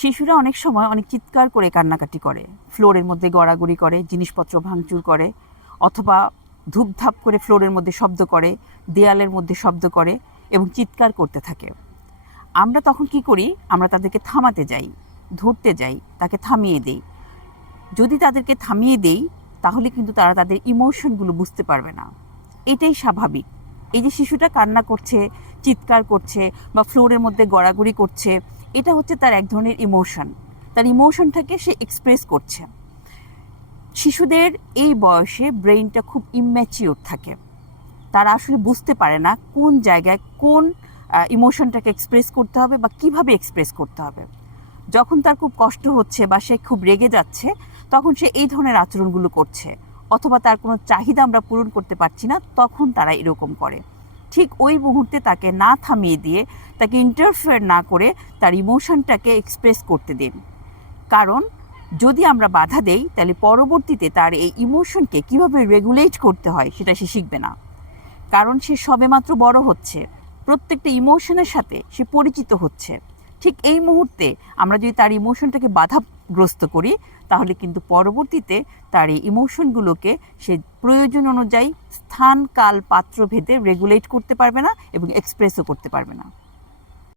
শিশুরা অনেক সময় অনেক চিৎকার করে কান্নাকাটি করে। ফ্লোরের মধ্যে গড়াগড়ি করে, জিনিসপত্র ভাঙচুর করে, অথবা ধূপধাপ করে ফ্লোরের মধ্যে শব্দ করে, দেয়ালের মধ্যে শব্দ করে এবং চিৎকার করতে থাকে। আমরা তখন কি করি? আমরা তাদেরকে থামাতে যাই, ধরতে যাই, তাকে থামিয়ে দেই। যদি তাদেরকে থামিয়ে দেই, তাহলে কিন্তু তারা তাদের ইমোশনগুলো বুঝতে পারবে না। এটাই স্বাভাবিক। এই যে শিশুটা কান্না করছে, চিৎকার করছে বা ফ্লোরের মধ্যে গড়াগড়ি করছে এটা হচ্ছে তার এক ধরনের ইমোশন তার ইমোশনটাকে সে এক্সপ্রেস করছে। শিশুদের এই বয়সে ব্রেইনটা খুব ইম্যাচিওর থাকে। তারা আসলে বুঝতে পারে না কোন জায়গায় কোন ইমোশনটাকে এক্সপ্রেস করতে হবে বা কীভাবে এক্সপ্রেস করতে হবে। যখন তার খুব কষ্ট হচ্ছে বা সে খুব রেগে যাচ্ছে, তখন সে এই ধরনের আচরণগুলো করছে। অথবা তার কোনো চাহিদা আমরা পূরণ করতে পারছি না, তখন তারা এরকম করে। ঠিক ওই মুহূর্তে তাকে না থামিয়ে দিয়ে তাকে ইন্টারফেয়ার না করে তার ইমোশনটাকে এক্সপ্রেস করতে দিন। কারণ, যদি আমরা বাধা দেই, তাহলে পরবর্তীতে তার এই ইমোশনকে কীভাবে রেগুলেট করতে হয় সেটা সে শিখবে না। কারণ, সে সবেমাত্র বড় হচ্ছে। প্রত্যেকটা ইমোশনের সাথে সে পরিচিত হচ্ছে। ঠিক এই মুহূর্তে আমরা যদি তার ইমোশনটাকে বাধাগ্রস্ত করি, তাহলে কিন্তু পরবর্তীতে তার এই ইমোশনগুলোকে সে প্রয়োজন অনুযায়ী স্থান, কাল পাত্র ভেদে রেগুলেট করতে পারবে না এবং এক্সপ্রেসও করতে পারবে না।